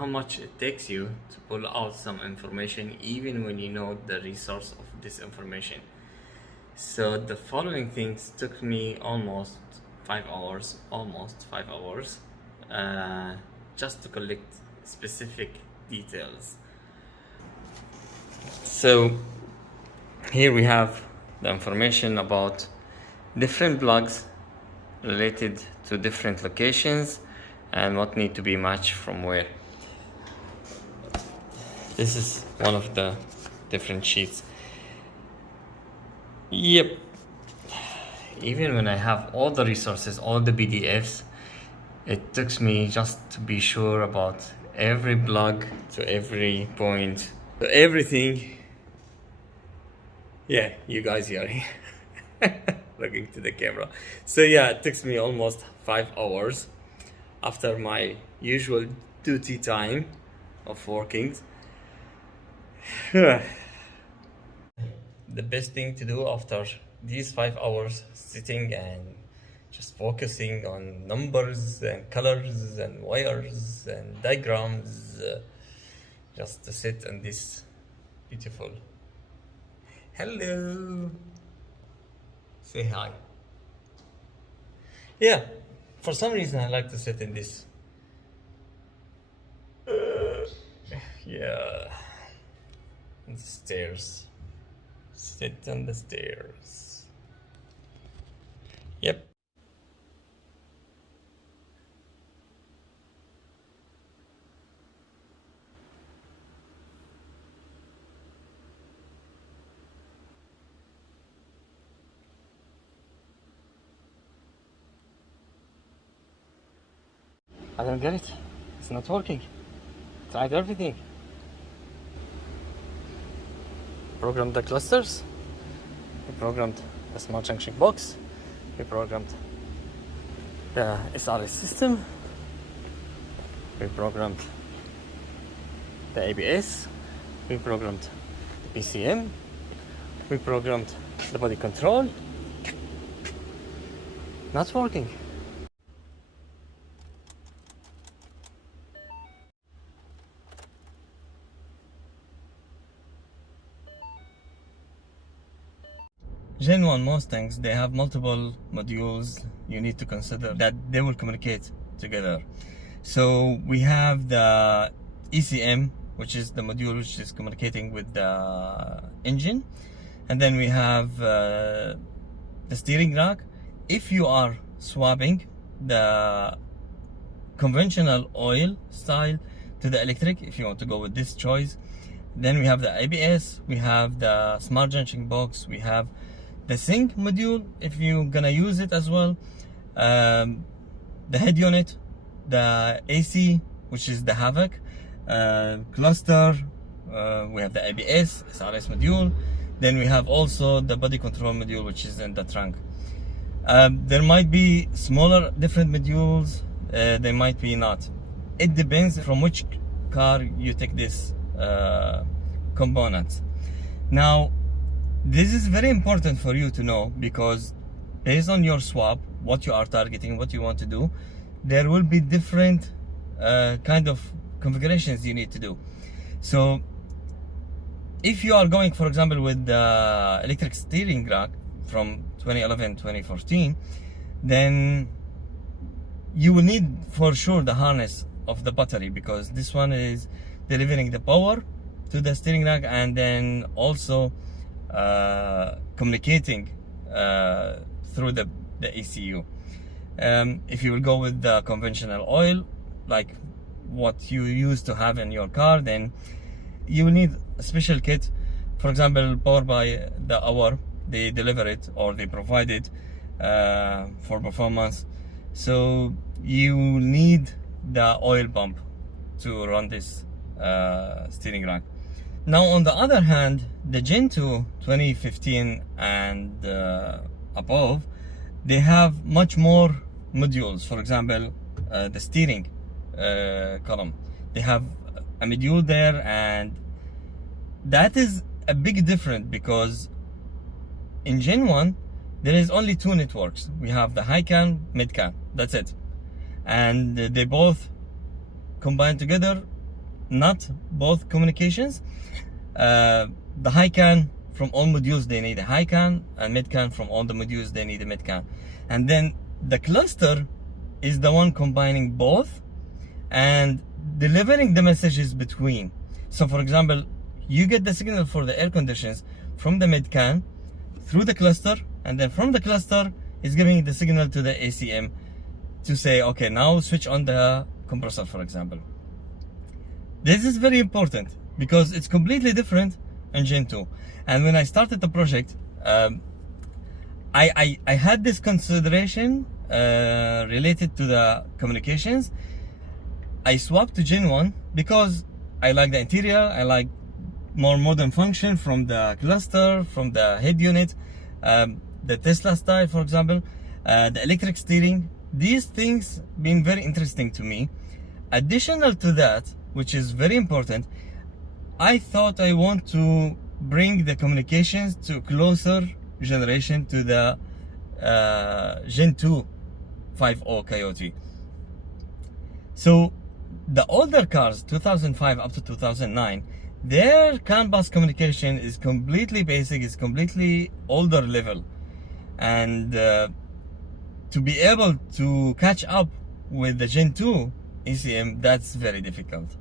how much it takes you to pull out some information even when you know the resource of this information. So the following things took me almost 5 hours, just to collect specific details. So here we have the information about different blogs related to different locations and what need to be matched from where. This is one of the different sheets. Yep. Even when I have all the resources, all the PDFs, it took me just to be sure about every blog to every point, to everything. Yeah, you guys here looking to the camera. So yeah, it took me almost 5 hours after my usual duty time of working. The best thing to do after these 5 hours sitting and just focusing on numbers and colors and wires and diagrams, just to sit on this beautiful. Hello. Say hi. Yeah, for some reason I like to sit in this. Yeah, on the stairs. Sit on the stairs. Yep. I don't get it. It's not working. Tried everything. Programmed the clusters. We programmed the smart junction box. We programmed the SRS system. We programmed the ABS. We programmed the PCM. We programmed the body control. Not working. Gen 1 Mustangs, they have multiple modules you need to consider that they will communicate together. So we have the ECM, which is the module which is communicating with the engine. And then we have the steering rack. If you are swapping the conventional oil style to the electric, if you want to go with this choice, then we have the ABS, we have the smart junction box, we have the sync module if you're gonna use it as well, the head unit, the AC, which is the Havoc, cluster, we have the ABS, SRS module, then we have also the body control module, which is in the trunk. There might be smaller different modules, they might be not. It depends from which car you take this components. Now, this is very important for you to know, because based on your swap, what you are targeting, what you want to do, there will be different kind of configurations you need to do. So if you are going, for example, with the electric steering rack from 2011, 2014, then you will need for sure the harness of the battery, because this one is delivering the power to the steering rack and then also communicating through the ECU. If you will go with the conventional oil, like what you used to have in your car, then you will need a special kit. For example, Power by the Hour, they deliver it or they provide it for performance. So you need the oil pump to run this steering rack. Now, on the other hand, the Gen 2 2015 and above, they have much more modules. For example, the steering column, they have a module there, and that is a big difference, because in Gen 1 there is only two networks. We have the high CAN, mid CAN, that's it, and they both combine together not both communications. The high CAN from all modules, they need a high CAN, and mid CAN from all the modules, they need a mid CAN. And then the cluster is the one combining both and delivering the messages between. So for example, you get the signal for the air conditions from the mid CAN through the cluster, and then from the cluster is giving the signal to the ACM to say, okay, now switch on the compressor, for example. This is very important because it's completely different in Gen 2. And when I started the project, I had this consideration related to the communications. I swapped to Gen 1 because I like the interior, I like more modern function from the cluster, from the head unit, the Tesla style, for example, the electric steering. These things been very interesting to me. Additional to that, which is very important, I thought I want to bring the communications to closer generation to the Gen 2 5.0 Coyote. So the older cars, 2005 up to 2009, their CAN bus communication is completely basic, is completely older level. And to be able to catch up with the Gen 2 ECM, that's very difficult.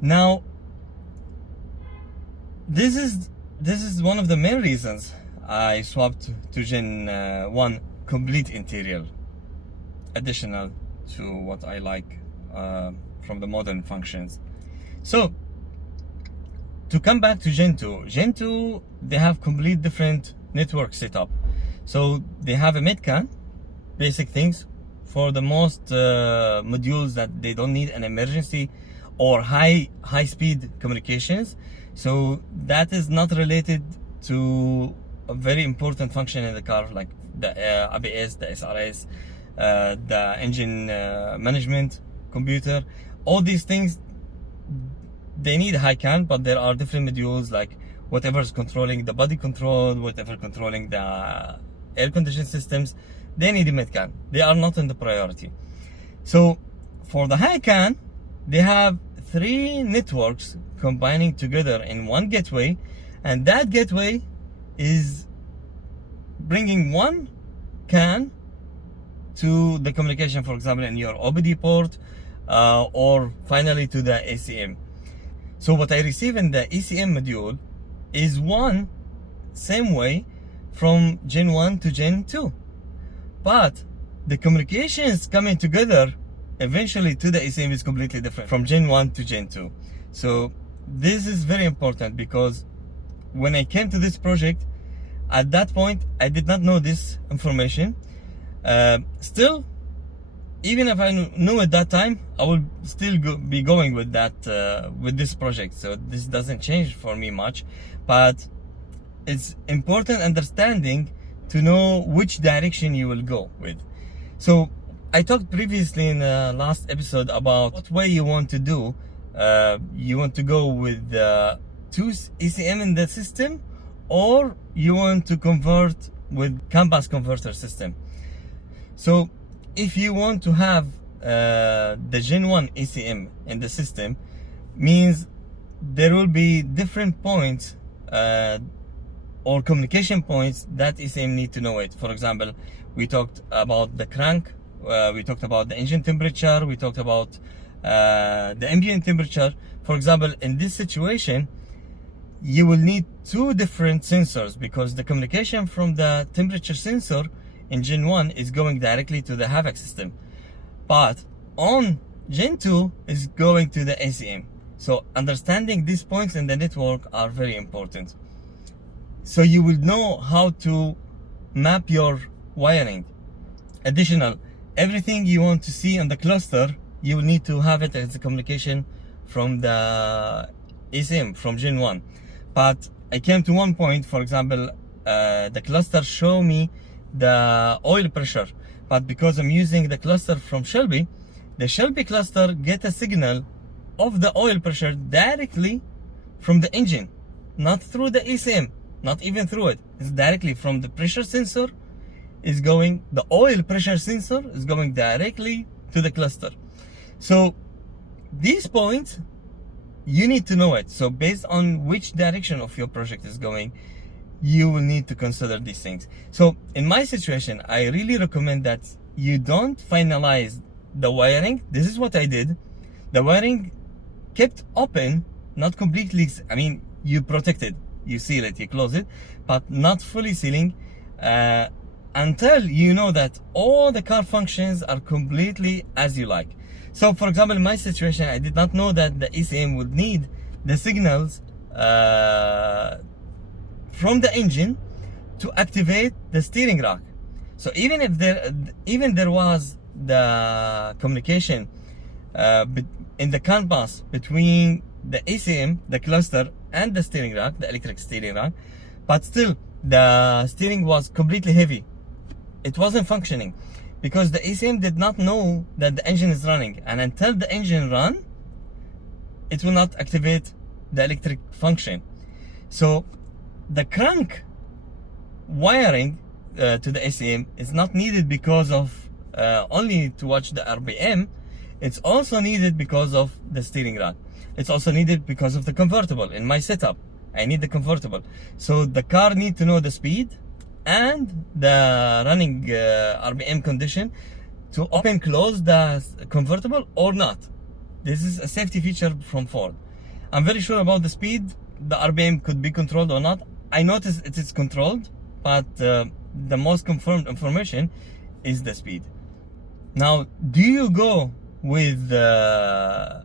Now, this is one of the main reasons I swapped to Gen 1 complete interior, additional to what I like from the modern functions. So, to come back to Gen 2, they have complete different network setup. So they have a mid-CAN, basic things for the most modules that they don't need an emergency or high speed communications. So that is not related to a very important function in the car, like the ABS, the SRS, the engine management computer. All these things, they need high CAN, but there are different modules, like whatever is controlling the body control, whatever controlling the air conditioning systems, they need a mid CAN. They are not in the priority. So for the high CAN, they have 3 networks combining together in one gateway, and that gateway is bringing one CAN to the communication, for example, in your OBD port, or finally to the ACM. So what I receive in the ECM module is one same way from Gen 1 to Gen 2. But the communications coming together eventually to the ACM is completely different from Gen 1 to Gen 2. So this is very important, because when I came to this project, at that point, I did not know this information. Still, even if I knew at that time, I will still be going with that, with this project. So this doesn't change for me much, but it's important understanding to know which direction you will go with. So I talked previously in the last episode about what way you want to do. You want to go with 2 ECM in the system, or you want to convert with CAN bus converter system. So if you want to have the Gen 1 ECM in the system, means there will be different points or communication points that ECM need to know it. For example, we talked about the crank, we talked about the engine temperature, we talked about the ambient temperature. For example, in this situation, you will need 2 different sensors, because the communication from the temperature sensor in Gen 1 is going directly to the HVAC system, but on Gen 2 is going to the ACM. So understanding these points in the network are very important, so you will know how to map your wiring. Additional, everything you want to see on the cluster, you will need to have it as a communication from the ACM from Gen 1. But I came to one point, for example, the cluster show me the oil pressure, but because I'm using the cluster from Shelby, the Shelby cluster get a signal of the oil pressure directly from the engine, not through the ECM, not even through it. It's directly from the pressure sensor is going, the oil pressure sensor is going directly to the cluster. So these points, you need to know it. So based on which direction of your project is going, you will need to consider these things. So in my situation, I really recommend that you don't finalize the wiring. This is what I did. The wiring kept open, not completely, I mean, you protect it, you seal it, you close it, but not fully sealing until you know that all the car functions are completely as you like. So for example, in my situation, I did not know that the ECM would need the signals from the engine to activate the steering rack. So even if there was the communication in the CAN bus between the ECM, the cluster, and the steering rack, the electric steering rack, but still the steering was completely heavy. It wasn't functioning because the ECM did not know that the engine is running, and until the engine run, it will not activate the electric function. So the crank wiring to the ECM is not needed because of only to watch the RPM. It's also needed because of the steering rack. It's also needed because of the convertible. In my setup, I need the convertible. So the car needs to know the speed and the running RPM condition to open, close the convertible or not. This is a safety feature from Ford. I'm very sure about the speed. The RPM could be controlled or not. I noticed it is controlled, but the most confirmed information is the speed. Now, do you go with the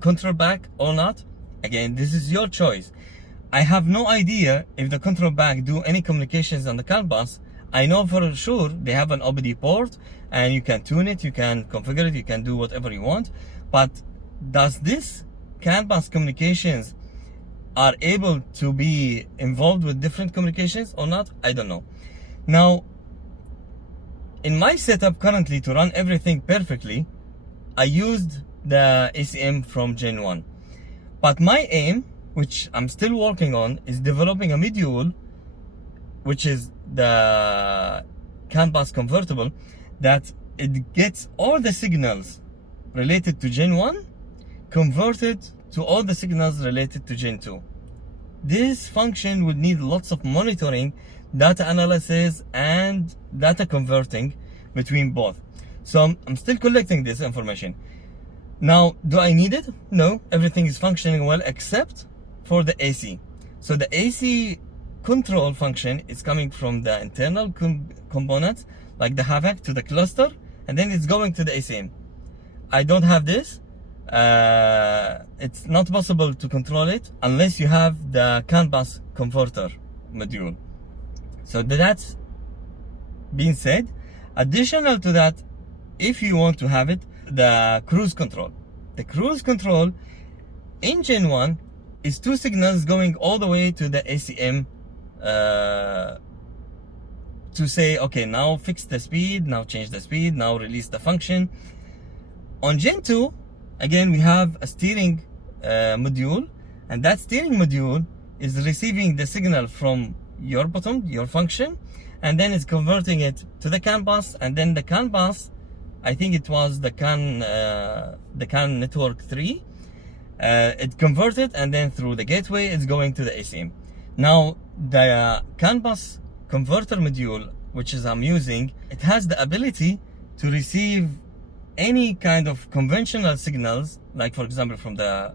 control back or not? Again, this is your choice. I have no idea if the control back do any communications on the CAN bus. I know for sure they have an OBD port and you can tune it, you can configure it, you can do whatever you want. But does this CAN bus communications are able to be involved with different communications or not? I don't know. Now, in my setup currently, to run everything perfectly, I used the ECM from Gen 1. But my aim, which I'm still working on, is developing a module, which is the CAN bus convertible, that it gets all the signals related to Gen 1 converted to all the signals related to Gen 2. This function would need lots of monitoring, data analysis, and data converting between both. So I'm still collecting this information. Now, do I need it? No, everything is functioning well except for the AC. So the AC control function is coming from the internal components, like the HVAC, to the cluster, and then it's going to the ACM. I don't have this. It's not possible to control it unless you have the CAN bus converter module. So that's being said, additional to that, if you want to have it, the cruise control. The cruise control in Gen 1 is two signals going all the way to the ACM to say, okay, now fix the speed, now change the speed, now release the function. On Gen 2, again, we have a steering module, and that steering module is receiving the signal from your bottom, your function, and then it's converting it to the CAN bus, and then the CAN bus, I think it was the CAN network 3, it converted, and then through the gateway it's going to the ACM. Now the CAN bus converter module, which is I'm using, it has the ability to receive any kind of conventional signals, like for example from the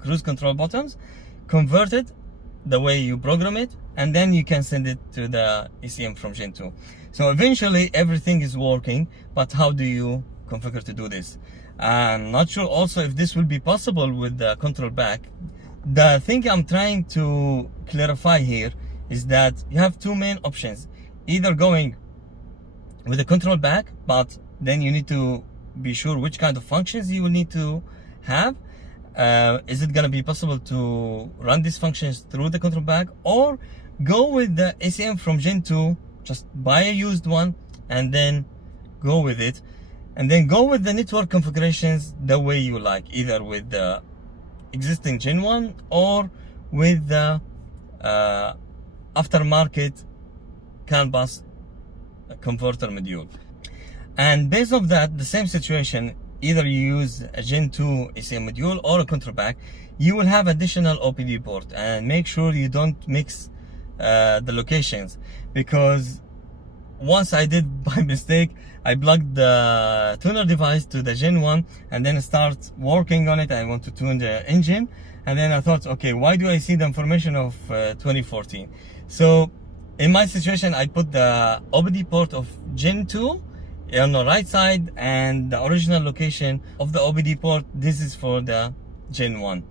cruise control buttons, convert it the way you program it, and then you can send it to the ECM from Gen 2. So eventually everything is working, but how do you configure to do this? I'm not sure also if this will be possible with the control back. The thing I'm trying to clarify here is that you have two main options. Either going with the control back, but then you need to be sure which kind of functions you will need to have. Is it gonna be possible to run these functions through the control back, or go with the ACM from Gen 2, just buy a used one and then go with it, and then go with the network configurations the way you like, either with the existing Gen 1 or with the aftermarket CAN bus converter module. And based on that, the same situation, either you use a Gen 2 ECM module or a control pack, you will have additional OBD port, and make sure you don't mix the locations, because once I did by mistake, I plugged the tuner device to the Gen 1 and then start working on it. I want to tune the engine, and then I thought, okay, why do I see the information of 2014? So in my situation, I put the OBD port of Gen 2 on the right side, and the original location of the OBD port, this is for the Gen 1.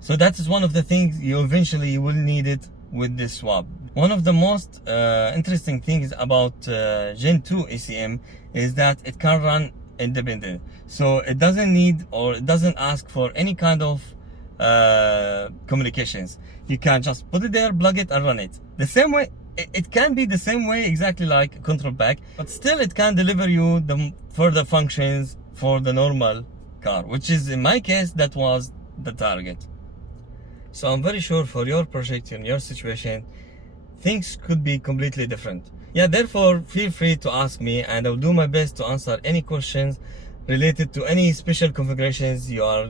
So that is one of the things you eventually will need it with this swap. One of the most interesting things about Gen 2 ECM is that it can run independent. So it doesn't need, or it doesn't ask for any kind of communications. You can just put it there, plug it, and run it. The same way, it can be the same way exactly like a control pack, but still it can deliver you the further functions for the normal car, which is, in my case, that was the target. So I'm very sure for your project, in your situation, things could be completely different. Yeah, therefore, feel free to ask me, and I'll do my best to answer any questions related to any special configurations you are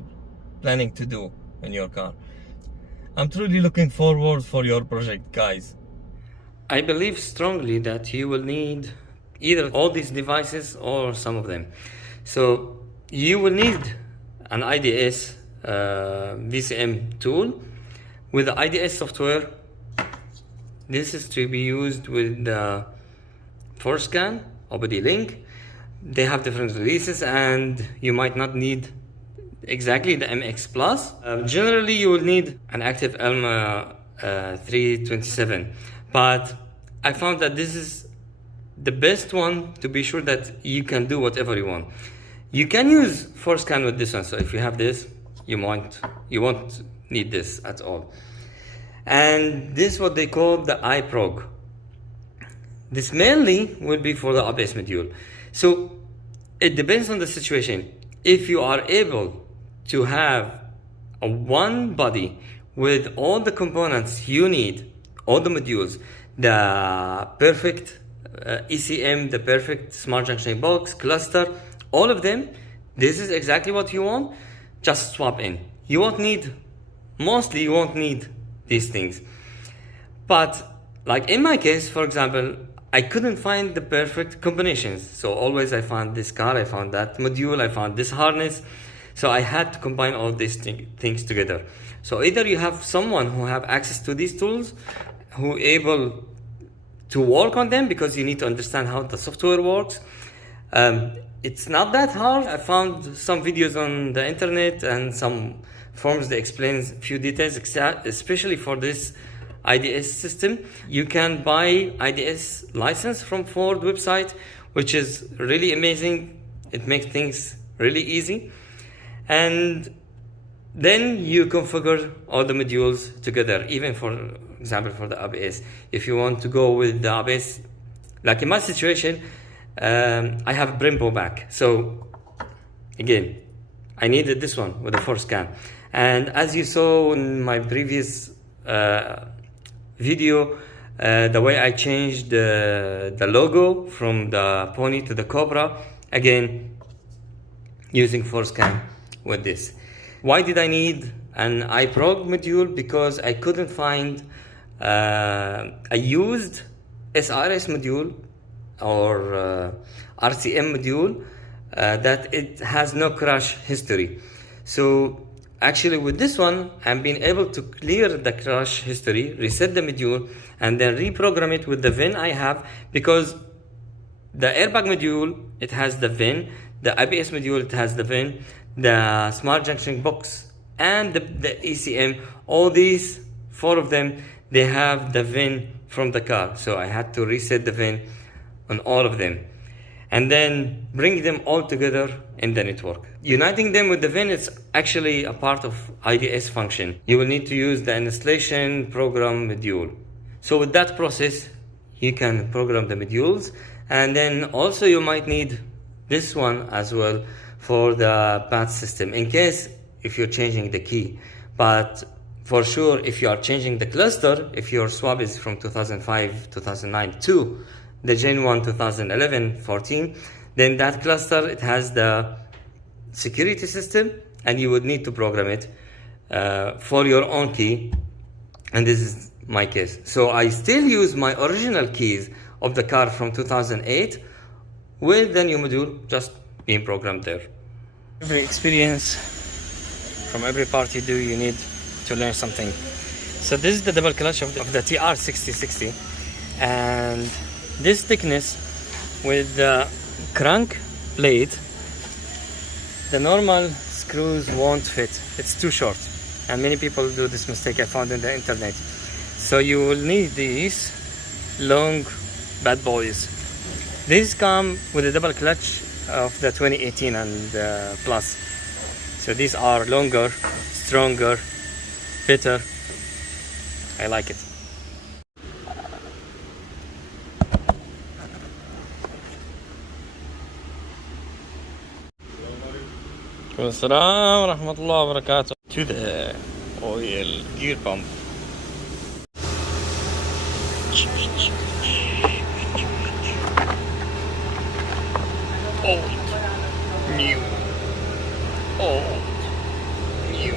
planning to do in your car. I'm truly looking forward for your project, guys. I believe strongly that you will need either all these devices or some of them. So you will need an IDS VCM tool with the IDS software. This is to be used with the ForScan, OBD link. They have different releases, and you might not need exactly the MX Plus. Generally, you will need an active ELMA 327, but I found that this is the best one to be sure that you can do whatever you want. You can use ForScan with this one, so if you have this, you won't need this at all. And this is what they call the iProg. This mainly will be for the ABS module. So it depends on the situation. If you are able to have a one body with all the components you need, all the modules, the perfect ECM, the perfect smart junction box, cluster, all of them, this is exactly what you want, just swap in. You won't need, mostly you won't need these things. But like in my case, for example, I couldn't find the perfect combinations. So always I found this car, I found that module, I found this harness. So I had to combine all these things together. So either you have someone who have access to these tools, who able to work on them, because you need to understand how the software works. It's not that hard. I found some videos on the internet and some forums that explains a few details, especially for this IDS system. You can buy IDS license from Ford website, which is really amazing. It makes things really easy. And then you configure all the modules together, even for example for the ABS. If you want to go with the ABS, like in my situation, I have a Brembo back. So again, I needed this one with the ForScan. And as you saw in my previous video, the way I changed the logo from the pony to the Cobra, again, using ForScan with this. Why did I need an iProg module? Because I couldn't find a used SRS module or RCM module that it has no crash history. So actually with this one, I'm being able to clear the crash history, reset the module, and then reprogram it with the VIN I have, because the airbag module, it has the VIN, the ABS module, it has the VIN, the smart junction box, and the ECM, all these four of them, they have the VIN from the car. So I had to reset the VIN on all of them and then bring them all together in the network. Uniting them with the VIN is actually a part of IDS function. You will need to use the installation program module. So with that process, you can program the modules, and then also you might need this one as well for the path system, in case if you're changing the key. But for sure, if you are changing the cluster, if your swap is from 2005, 2009 to the Gen 1 2011, 14, then that cluster, it has the security system, and you would need to program it for your own key, and this is my case. So I still use my original keys of the car from 2008 with the new module just being programmed there. Every experience from every part you do, you need to learn something. So this is the double clutch of the TR6060, and this thickness with the crank plate, the normal screws won't fit. It's too short, and many people do this mistake I found on the internet. So you will need these long bad boys. These come with a double clutch of the 2018 and plus. So these are longer, stronger, fitter. I like it. Assalamu warahmatullahi wabarakatuh. To the oil gear pump. Old, new, old, new.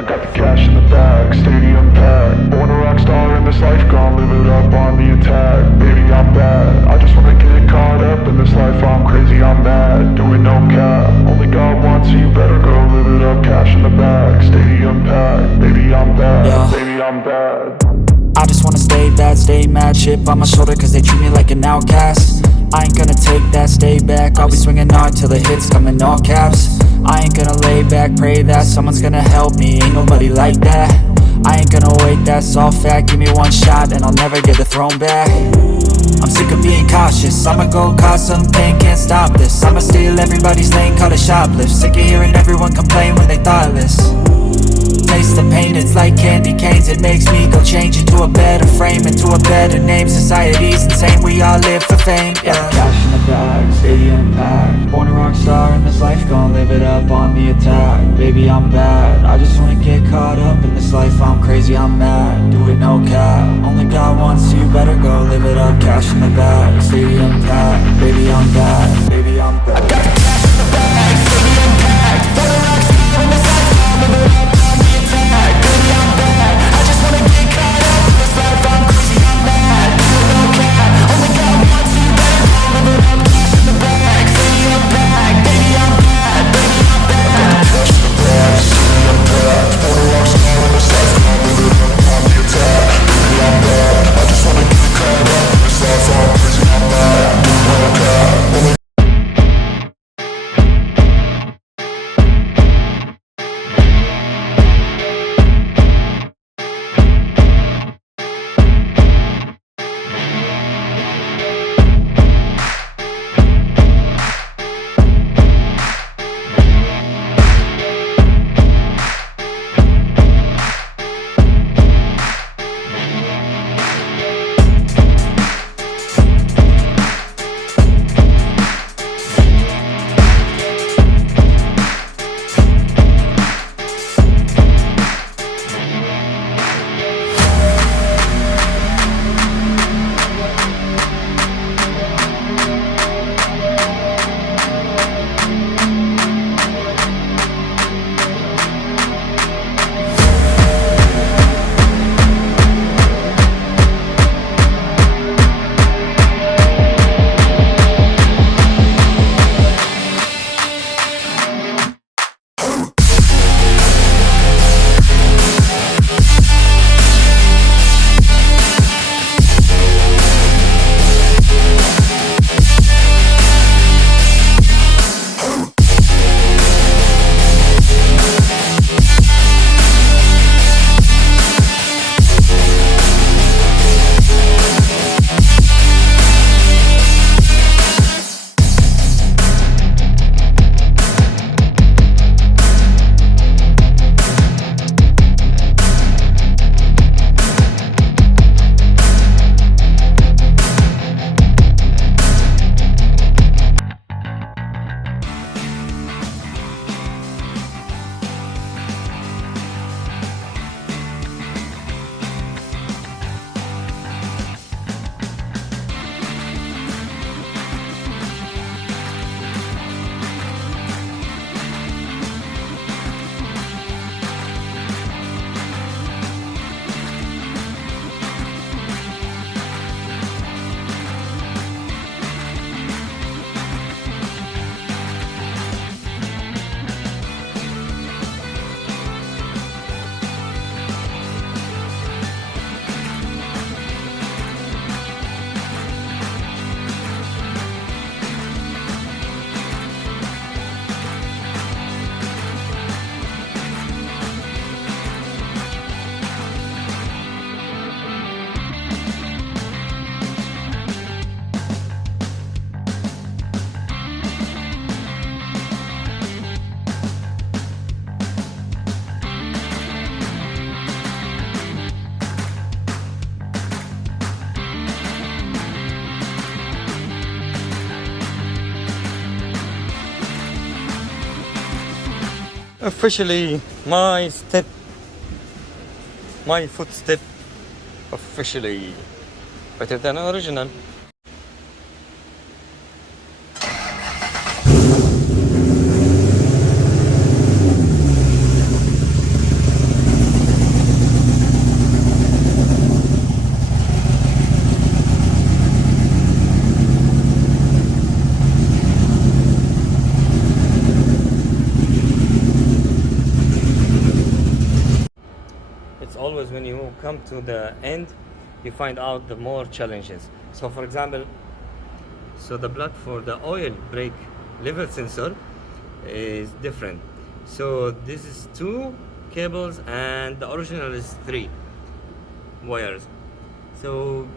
I got the cash in the bag, stadium packed. Born a rock star in this life, gon' live it up on the attack. Baby, I'm bad, I just wanna get caught up in this life. I'm crazy, I'm mad, doing no cap. Only God wants you, better go live it up. Cash in the bag, stadium packed. Baby, I'm bad, yeah. Baby, I'm bad. I just wanna stay bad, stay mad. Chip on my shoulder cause they treat me like an outcast. I ain't gonna take that, stay back. I'll be swinging hard till the hits come in all caps. I ain't gonna lay back, pray that someone's gonna help me. Ain't nobody like that. I ain't gonna wait, that's all fact. Give me one shot and I'll never get the throne back. I'm sick of being cautious, I'ma go cause some pain, can't stop this. I'ma steal everybody's lane, call it shoplift. Sick of hearing everyone complain when they thoughtless. Taste the pain, it's like candy canes. It makes me go change into a better frame, into a better name. Society's insane, we all live for fame, yeah. Cash in the bag, stadium packed. Born a rock star in this life, gon' live it up on the attack. Baby, I'm bad, I just wanna get caught up in this life. I'm crazy, I'm mad, do it no cap. Only God wants you, better go live it up. Cash in the bag, stadium packed. Baby, I'm bad, baby, I'm bad. I got the cash in the bag, stadium packed. Born a rock star in this life, gon' live it up. Baby, I'm bad, I just wanna get caught up in this life. I'm crazy, I'm mad, do it no cap. Only God wants you, better go live it up. Cash in the bag, stadium packed. Baby, I'm bad, baby, I'm bad. Cash in the bag, stadium packed. Born a rock star in this life, gon' live it up on the attack. Baby, I'm bad, I just wanna get caught up in this life. I'm crazy, I'm mad, do it no cap. Only officially my footstep officially better than original. come to the end, you find out the more challenges. So for example, so the plug for the oil brake level sensor is different. So this is 2 cables and the original is 3 wires. So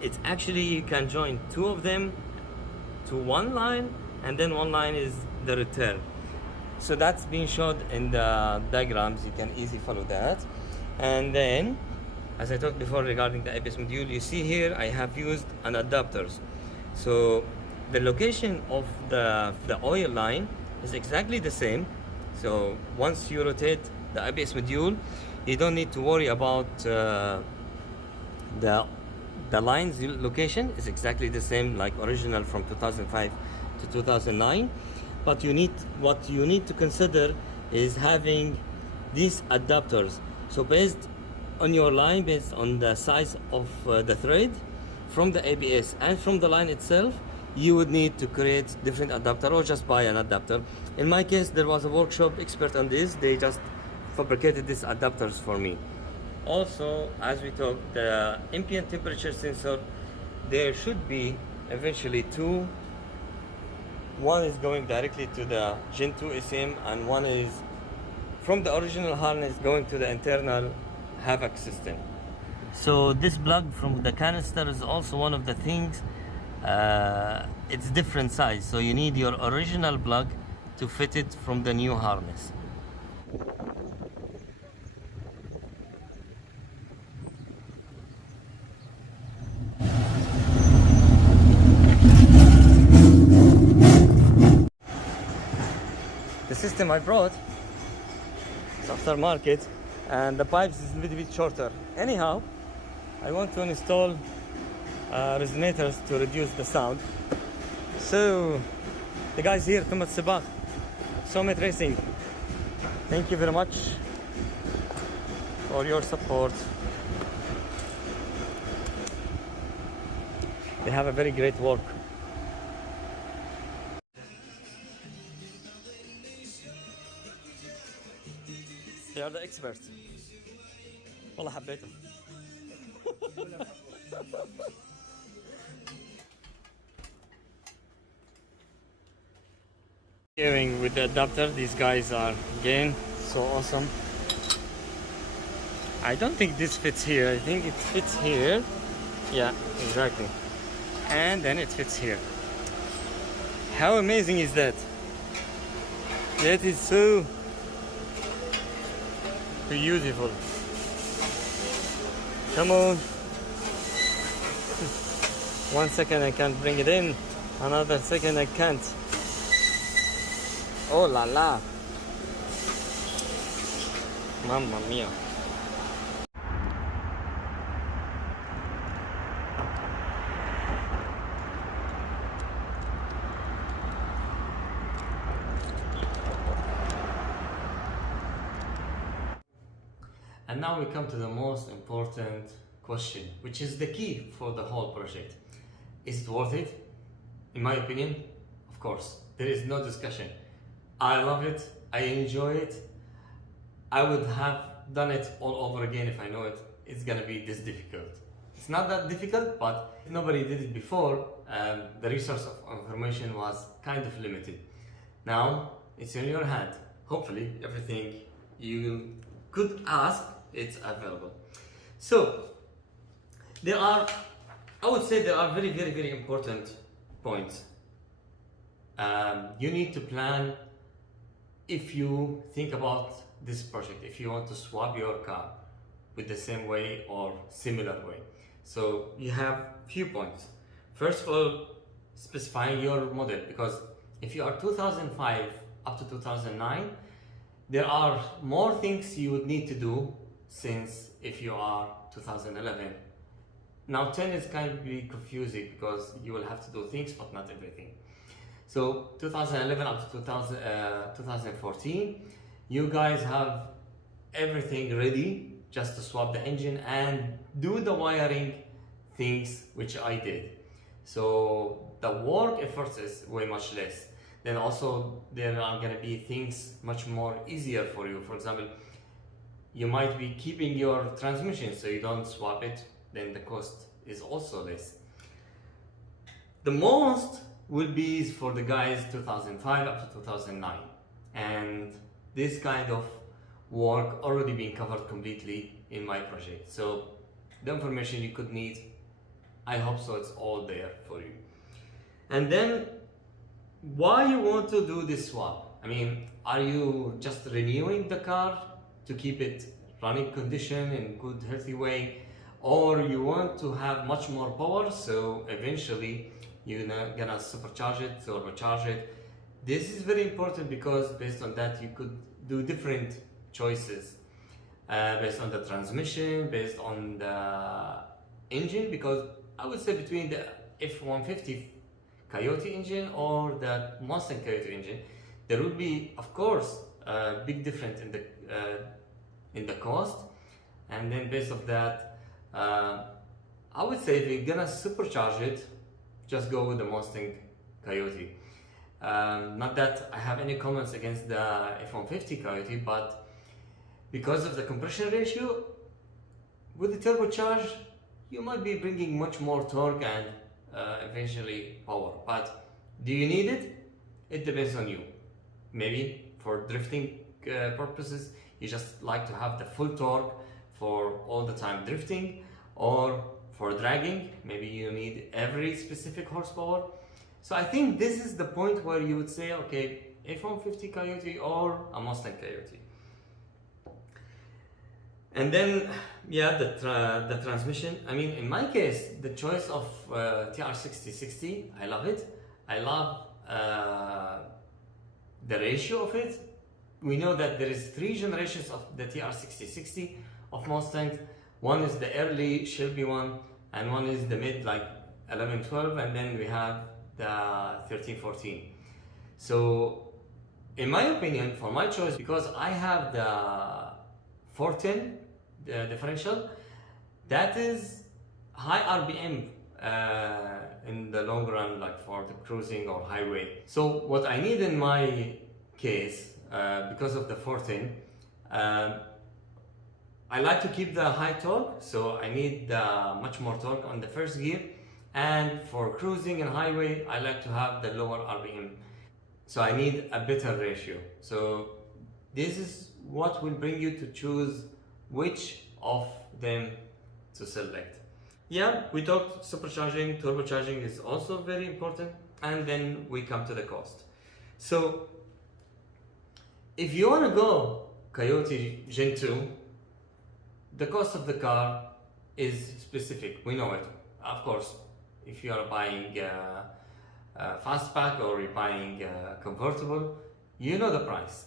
it's actually, you can join 2 of them to one line, and then one line is the return. So that's being showed in the diagrams, you can easily follow that. And then, as I talked before regarding the ABS module, you see here I have used an adapters. So the location of the oil line is exactly the same. So once you rotate the ABS module, you don't need to worry about the line's location is exactly the same like original from 2005 to 2009. But what you need to consider is having these adapters. So based on your line, based on the size of the thread from the ABS and from the line itself, you would need to create different adapter or just buy an adapter. In my case, there was a workshop expert on this. They just fabricated these adapters for me. Also, as we talked, the ambient temperature sensor, there should be eventually 2. One is going directly to the Gen 2 ECM, and one is from the original harness going to the internal HVAC system. So this plug from the canister is also one of the things, it's different size. So you need your original plug to fit it from the new harness. The system I brought is aftermarket, and the pipes is a little bit shorter. Anyhow, I want to install resonators to reduce the sound. So the guys here, Thomas Sebach, Summit Racing, thank you very much for your support. They have a very great work. They are the experts. والله حبيتهم. Pairing with the adapter, these guys are again so awesome. I don't think this fits here. I think it fits here. Yeah, exactly. And then it fits here. How amazing is that? That is so beautiful. Come on. 1 second I can't bring it in, another second I can't. Oh la la. Mamma mia. And now we come to the most important question, which is the key for the whole project. Is it worth it? In my opinion, of course, there is no discussion. I love it, I enjoy it. I would have done it all over again if I know it's gonna be this difficult. It's not that difficult, but nobody did it before, and the resource of information was kind of limited. Now, it's in your hand. Hopefully, everything you could ask, it's available. So, I would say there are very, very, very important points. You need to plan if you think about this project, if you want to swap your car with the same way or similar way. So you have few points. First of all, specifying your model, because if you are 2005 up to 2009, there are more things you would need to do since if you are 2011. Now 10 is kind of be confusing because you will have to do things but not everything. So 2011 up to 2014, you guys have everything ready just to swap the engine and do the wiring things which I did. So the work effort is way much less. Then also there are going to be things much more easier for you. For example, you might be keeping your transmission, so you don't swap it, then the cost is also less. The most will be for the guys 2005 up to 2009, and this kind of work already being covered completely in my project. So the information you could need, I hope so, it's all there for you. And then why you want to do this swap? I mean, are you just renewing the car to keep it running condition in good healthy way, or you want to have much more power, so eventually you're gonna supercharge it, turbocharge it? This is very important because based on that you could do different choices based on the transmission, based on the engine, because I would say between the F-150 Coyote engine or the Mustang Coyote engine, there would be, of course, a big difference in the cost. And then based on that, I would say if you're gonna supercharge it, just go with the Mustang Coyote. Not that I have any comments against the F-150 Coyote, but because of the compression ratio, with the turbocharge, you might be bringing much more torque and eventually power. But do you need it? It depends on you. Maybe for drifting purposes, you just like to have the full torque for all the time drifting, or for dragging, maybe you need every specific horsepower. So I think this is the point where you would say, okay, F-150 Coyote or a Mustang Coyote. And then, yeah, the transmission. I mean, in my case, the choice of TR6060, I love it. I love the ratio of it. We know that there is 3 generations of the TR6060 of Mustangs. One is the early Shelby one, and one is the mid, like 11, 12, and then we have the 13, 14. So, in my opinion, for my choice, because I have the 410 the differential, that is high RPM in the long run, like for the cruising or highway. So what I need in my case, because of the 410, I like to keep the high torque, so I need much more torque on the first gear, and for cruising and highway I like to have the lower RPM, so I need a better ratio. So this is what will bring you to choose which of them to select. Yeah, we talked supercharging, turbocharging is also very important, and then we come to the cost. So if you want to go Coyote Gen 2, the cost of the car is specific, we know it. Of course, if you are buying a fastback or you're buying a convertible, you know the price.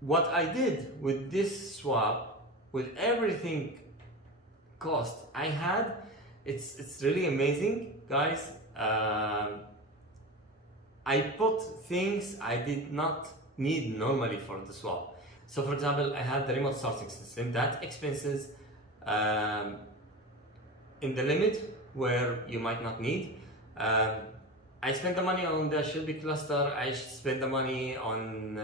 What I did with this swap, with everything cost I had, it's really amazing, guys. I put things I did not need normally for the swap. So for example, I had the remote starting system, that expenses in the limit where you might not need. I spent the money on the Shelby cluster, I spent the money on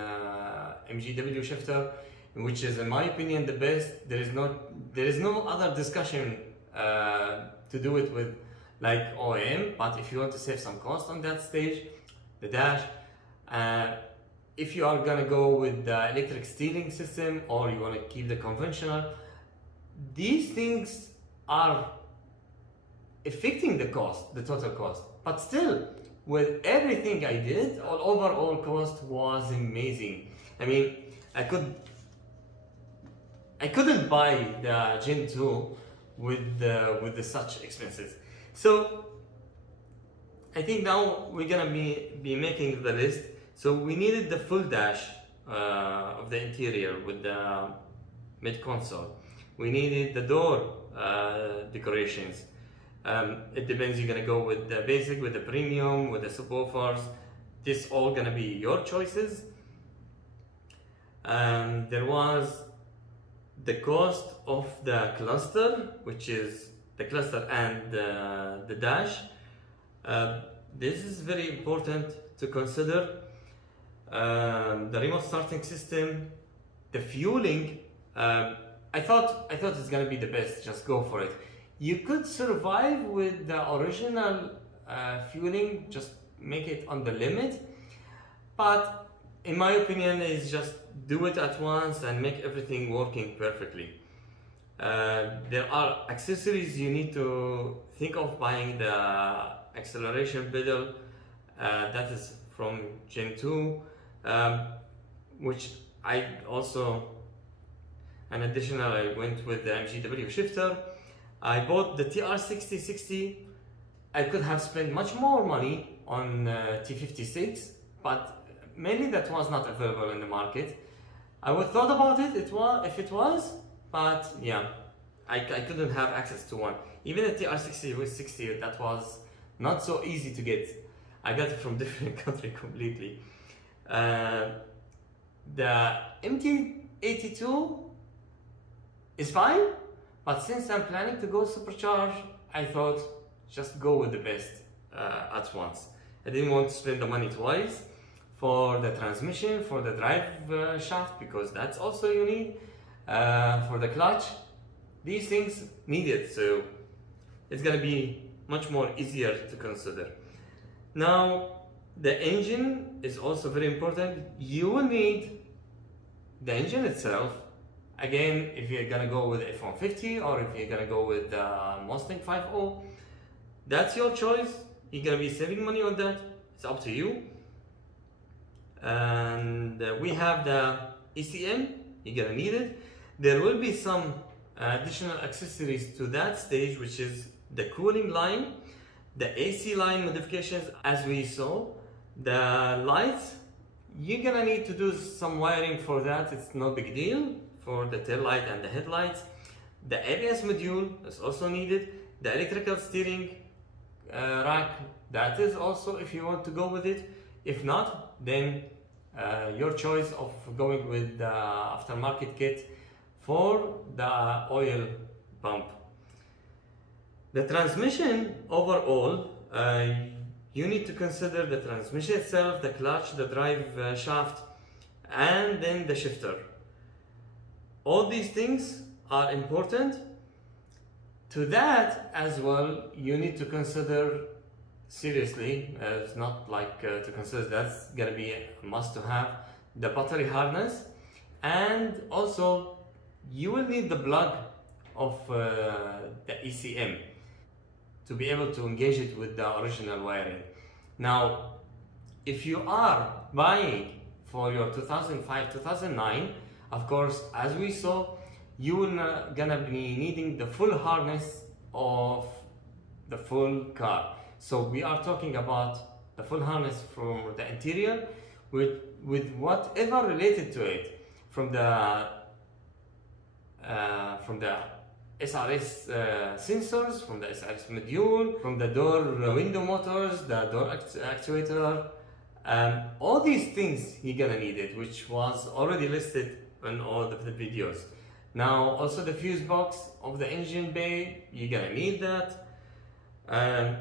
MGW shifter, which is in my opinion the best. There is no other discussion to do it with like OEM, but if you want to save some cost on that stage, the dash, if you are gonna go with the electric steering system or you want to keep the conventional, these things are affecting the cost, the total cost. But still, with everything I did, overall cost was amazing. I mean, I couldn't buy the Gen 2 with the such expenses. So I think now we're gonna be making the list. So we needed the full dash of the interior with the mid console. We needed the door decorations. It depends, you're gonna go with the basic, with the premium, with the subwoofers. This all gonna be your choices. There was the cost of the cluster, which is the cluster and the dash. This is very important to consider. The remote starting system, The fueling, I thought it's gonna be the best. Just go for it. You could survive with the original fueling, just make it on the limit. But in my opinion, is just do it at once and make everything working perfectly. There are accessories you need to think of buying: the acceleration pedal, that is from Gen 2, which I also, an additional, I went with the MGW shifter. I bought the TR6060. I could have spent much more money on T56, but mainly that was not available in the market. I would thought about it, if it was, but yeah, I couldn't have access to one. Even the TR60, that was not so easy to get. I got it from different country completely. The MT82 is fine, but since I'm planning to go supercharge, I thought just go with the best at once. I didn't want to spend the money twice for the transmission, for the drive shaft, because that's also you need, for the clutch. These things needed, so it's gonna be much more easier to consider. Now, the engine is also very important. You will need the engine itself. Again, if you're gonna go with F-150 or if you're gonna go with the Mustang 5.0, that's your choice. You're gonna be saving money on that. It's up to you. And we have the ECM. You're gonna need it. There will be some additional accessories to that stage, which is the cooling line, the AC line modifications, as we saw. The lights, you're gonna need to do some wiring for that. It's no big deal, for the tail light and the headlights. The ABS module is also needed. The electrical steering rack, that is also if you want to go with it. If not, then your choice of going with the aftermarket kit for the oil pump. The transmission overall, you need to consider the transmission itself, the clutch, the drive shaft, and then the shifter. All these things are important. To that as well, you need to consider seriously, it's not like to consider, that's gonna be a must to have, the battery harness, and also you will need the plug of the ECM to be able to engage it with the original wiring. Now, if you are buying for your 2005-2009, of course, as we saw, you will gonna be needing the full harness of the full car. So we are talking about the full harness from the interior with whatever related to it, from the SRS sensors, from the SRS module, from the door window motors, the door actuator, all these things you're gonna need it, which was already listed in all of the videos. Now also the fuse box of the engine bay, you're gonna need that.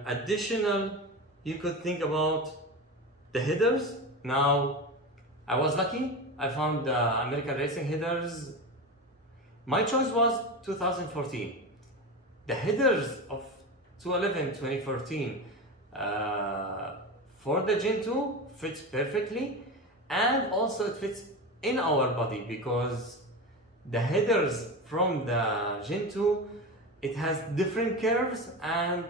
Additional, you could think about the headers. Now I was lucky, I found the American Racing headers. My choice was 2014. The headers of 2014 for the Gen 2 fits perfectly, and also it fits in our body, because the headers from the Gen 2, it has different curves, and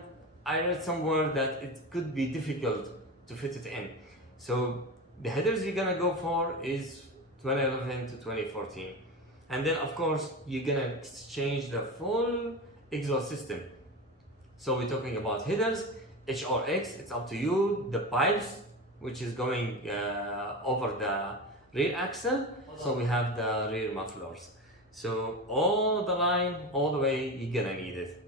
I read somewhere that it could be difficult to fit it in. So the headers you're gonna go for is 2011 to 2014. And then of course you're gonna exchange the full exhaust system. So we're talking about headers, H or X, it's up to you. The pipes, which is going over the rear axle. So we have the rear mufflers. So all the line, all the way, you're gonna need it.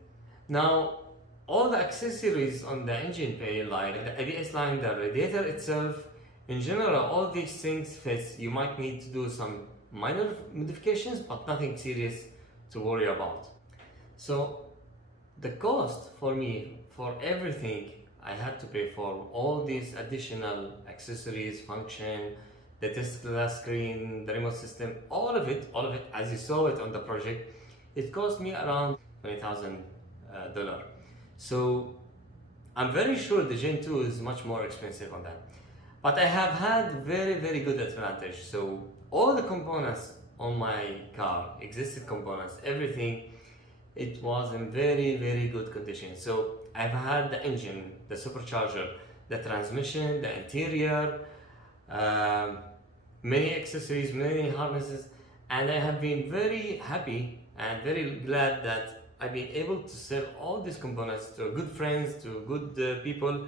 Now, all the accessories on the engine bay, like the ABS line, the radiator itself, in general, all these things fits. You might need to do some minor modifications, but nothing serious to worry about. So the cost for me, for everything I had to pay for, all these additional accessories, function, the Tesla screen, the remote system, all of it, as you saw it on the project, it cost me around $20,000. So I'm very sure the Gen 2 is much more expensive on that. But I have had very, very good advantage. So all the components on my car, existing components, everything, it was in very, very good condition. So I've had the engine, the supercharger, the transmission, the interior, many accessories, many harnesses, and I have been very happy and very glad that I've been able to sell all these components to good friends, to good people,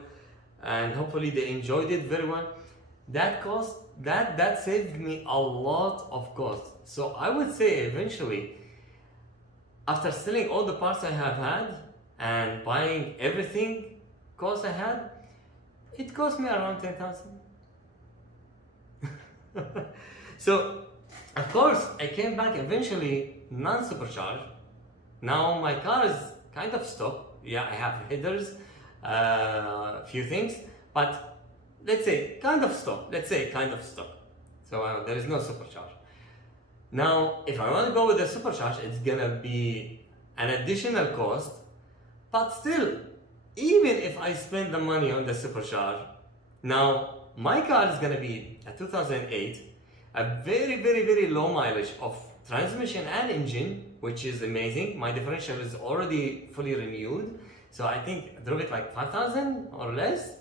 and hopefully they enjoyed it very well. That saved me a lot of cost. So I would say eventually, after selling all the parts I have had and buying everything cost I had, it cost me around 10,000. So of course I came back eventually non-supercharged. Now my car is kind of stock. Yeah, I have headers, few things, but let's say kind of stock. So there is no supercharge. Now, if I want to go with the supercharge, it's gonna be an additional cost. But still, even if I spend the money on the supercharge, now my car is gonna be a 2008, a very, very, very low mileage of transmission and engine, which is amazing. My differential is already fully renewed, so I think I drove it like 5,000 or less.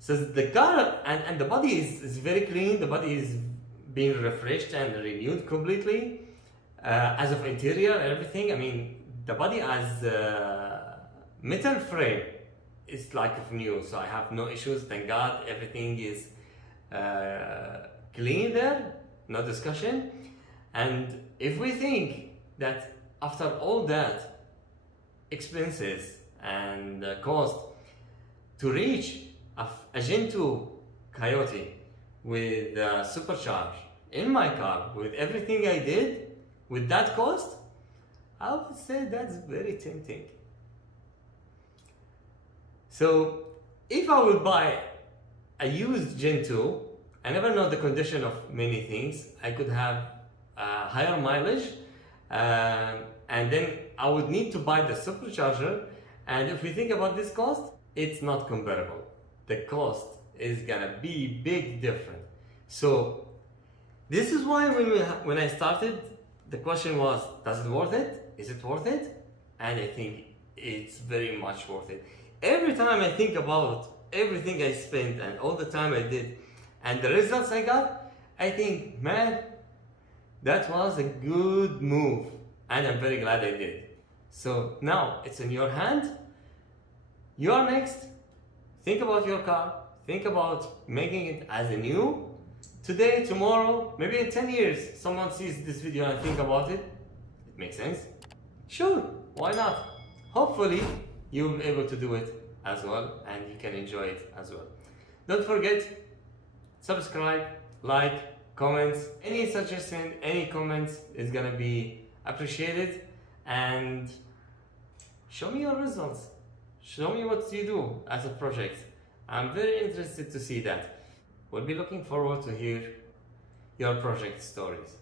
So the car and the body is very clean. The body is being refreshed and renewed completely. As of interior and everything, I mean, the body as metal frame is like new, so I have no issues. Thank God, everything is clean there, no discussion. And if we think that after all that expenses and cost to reach a Gen 2 Coyote with supercharge in my car, with everything I did, with that cost, I would say that's very tempting. So if I would buy a used Gen 2, I never know the condition of many things. I could have higher mileage, and then I would need to buy the supercharger. And if we think about this cost, it's not comparable. The cost is gonna be big different. So this is why when I started, the question was, does it worth it? Is it worth it? And I think it's very much worth it. Every time I think about everything I spent and all the time I did and the results I got, I think, man, that was a good move, and I'm very glad I did. So now it's in your hand. You are next. Think about your car. Think about making it as a new. Today, tomorrow, maybe in 10 years, someone sees this video and think about it. It makes sense. Sure, why not? Hopefully, you'll be able to do it as well, and you can enjoy it as well. Don't forget, subscribe, like, comments. Any suggestion, any comments is gonna be appreciated. And show me your results. Show me what you do as a project. I'm very interested to see that. We'll be looking forward to hear your project stories.